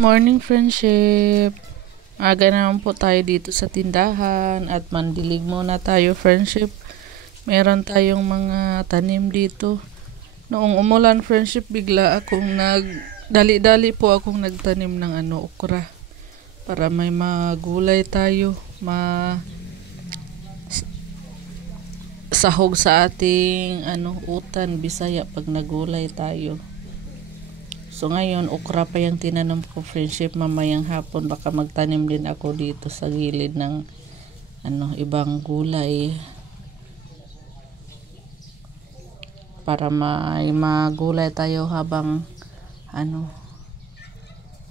Morning friendship. Aga naman po tayo dito sa tindahan at mandilig muna tayo friendship. Meron tayong mga tanim dito. Noong umulan friendship, bigla akong dali-dali po akong nagtanim ng okra. Para may magulay tayo, sahog sa ating utan, Bisaya pag nagulay tayo. So ngayon, okra pa yung tinanong ko friendship, mamayang hapon baka magtanim din ako dito sa gilid ng ibang gulay para may magulay tayo habang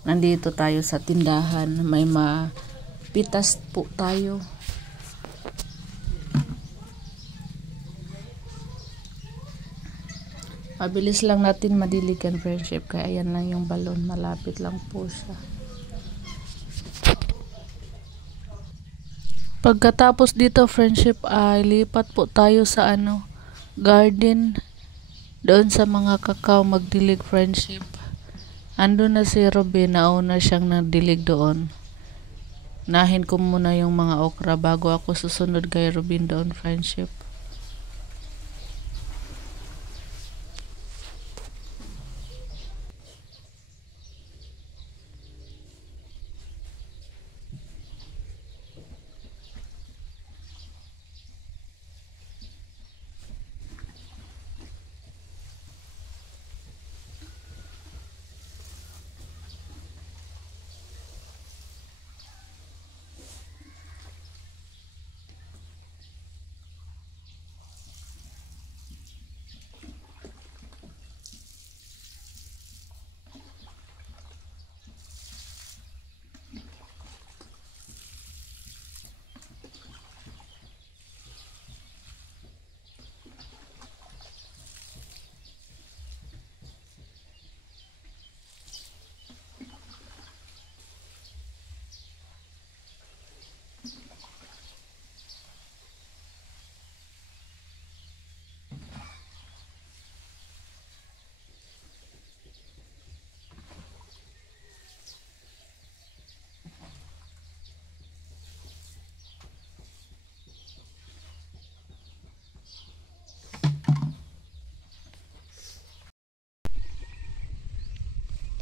nandito tayo sa tindahan, may mapitas po tayo. Mabilis lang natin madiligan friendship, kaya ayan lang yung balon, malapit lang po siya. Pagkatapos dito friendship ay lipat po tayo sa garden, doon sa mga kakao magdilig friendship. Ando na si Robin, nauna siyang nagdilig doon. Nahin ko muna yung mga okra bago ako susunod kay Robin doon friendship.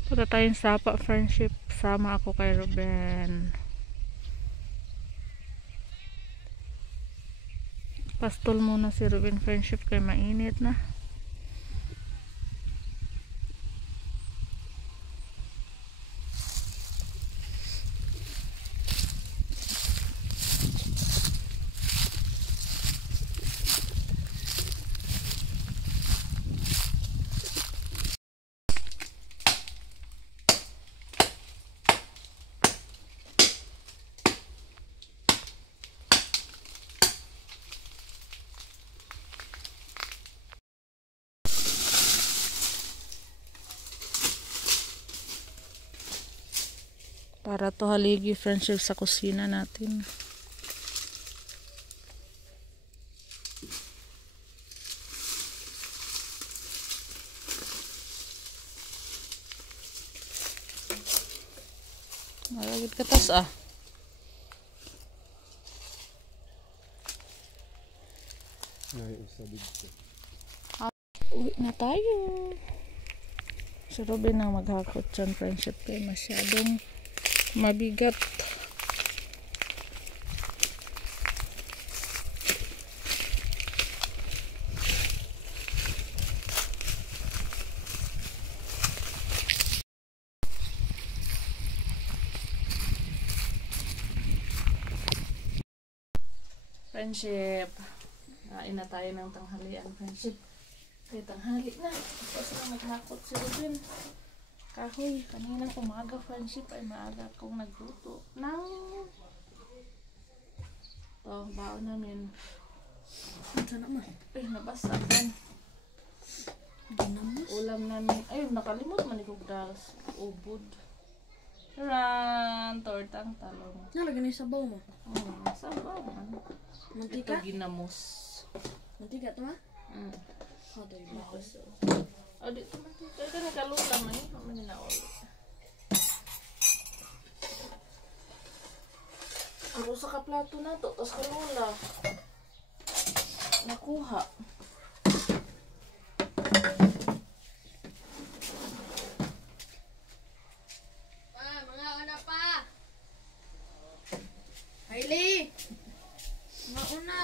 Punta tayong sapa friendship, sama ako kay Ruben. Pastol muna si Ruben friendship kay mainit na. Para to haligi friendship sa kusina natin. Malagit ka tas uwi na tayo. Si Robin na maghakot dyan friendship, kaya masyadong mabigat. Friendship, kain na tayo ng tanghalian friendship. Kaya tanghali na, tapos na maghakot si Robin. Kahoy, kaninang umaga friendship ay maaga akong nagluto ng baon namin. Ito naman. Nabasa kan. Ulam namin. Ayun, nakalimot man ikog das. Ubod. Tortang talong. Nalagyan na yung sabaw mo. Sabaw man. Mantika? Ito ginamos. Mantika ito ma? Dito man. Kaya ka nakalulam eh. Mamani na ulit. sa kaplato na to. Tapos karola. Nakuha. Mga una pa. Hailey. Mga una.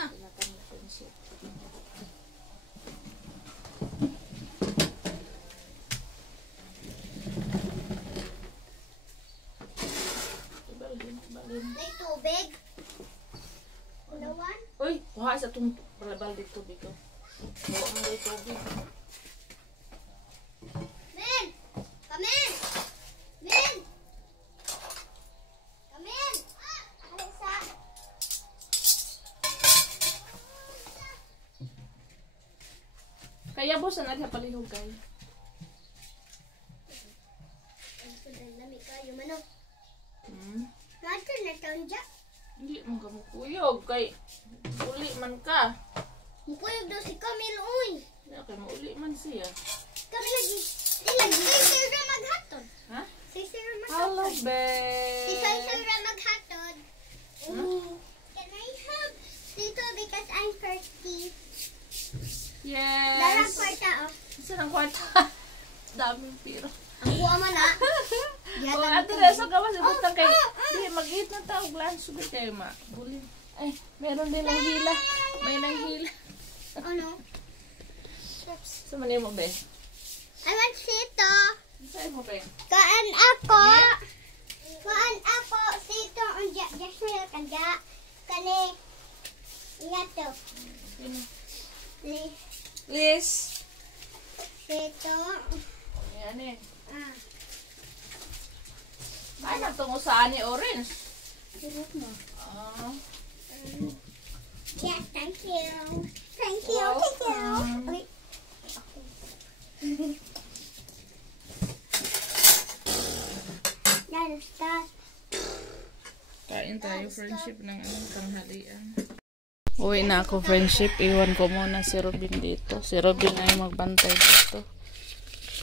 May tubig. Ulawan. Uy, kuha sa itong balabal dito dito. Kuha mo dito tubig. Men! Come in! Men! Come in! Alisa! Kaya boss, na natin palihog kayo. Ang sundalami kayo, manok. Nato na tanja. Hindi mo ka mukuyog. Kay uli man ka. Mukuyog daw si Camille, uy. Hindi kay mauli man siya. Kami lagi. Si Sir maghatod. Ha? Si Sir Hello, maghatod. babe. Si Sir maghatod. Ooh. Can I have dito because I'm thirsty? Darang Yes. kwarta, oh. Saan ang kwarta? Daming piro. Ang buwa man, ah. O, ate Reza, gawas ibutang kay. Di, mag-eat na tao. Glance subay kayo, ma. Buli. Ay, meron din ng hila. May nang hila. Ano? Sa mali mo, be? I want sito. Saan mo, be? Kaan ako. Kaan ako. Sito. Unja. Just real kanda. Kani. Yato. Yun. Li. Liz. Sito. Yan eh. Ah. Ay, nagtungo sa ani orange. Sirot mo. Ah. Yes, thank you. Thank you. Welcome. Thank you. Okay. Start. Kain tayo, friendship, ng anong tanghalian. Uwi na ako, friendship. Iwan ko muna si Robin dito. Si Robin ay magbantay dito.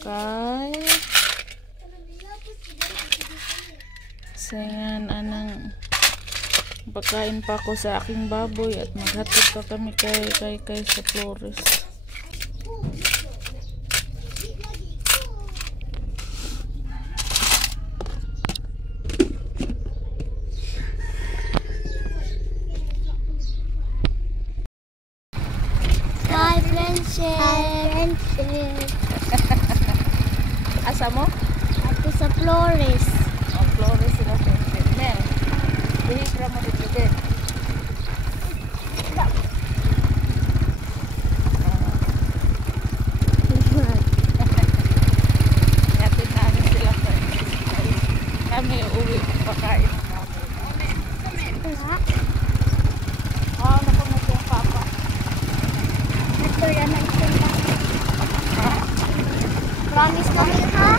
Kay... Sayan, anang... Pagkain pa ako sa aking baboy at maghatid pa kami kay sa Flores. Hi, friendship. Hi, friendship. Asa mo? Ako sa Flores. Ang Flores sila, friendship. Mel, bihitra mo dito din. Natin namin sila, friendship. Kami uwi pagkain ng baboy. Oh, napunod yung papa. Natura ng sila. Promise kami, ha?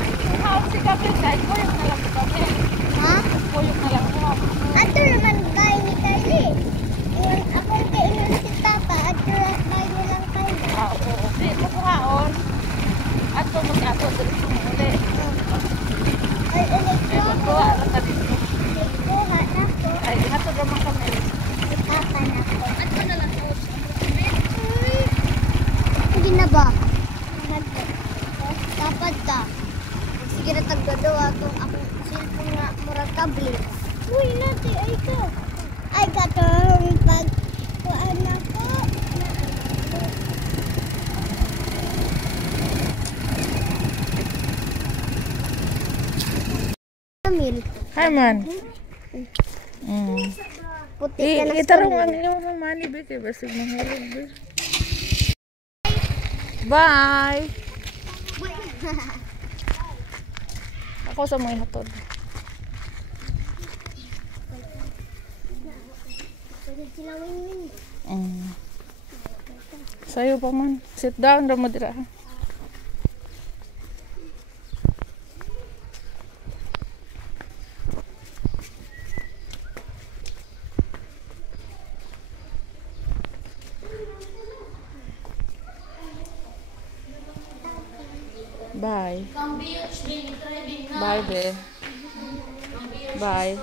Hawak si Kapil, kahit kuyog na lang si Kapil. Ha? Kuyog na lang mo. Ato naman kayo ni Kylie. Iwan akong kainan si Tata. Ato kayo nilang kayo. Oo. Dito ko haon. At kung mag-ato, dito mo ulit. Ay, ulit Ay, ko. magkuha lang ka dito. Kuha na ko. Ay, hatod naman kami. Si Tata na ko. Ato na lang ko. Hindi na ba? Dapat ka. Sige na tagdadawa itong akong cellphone nga murag tablet. Uy, nati, ay ka. Ay ka itong pagkuhaan ako. Camille, Hi, man. puti ka na Itarong ang iyong money, be. Kaya basig mahulog, be. Bye! Ako sa mga hatod. Pwede sila win-win. Sayo pa man. Sit down, ramo dira. Bye. Bye, be. Bye.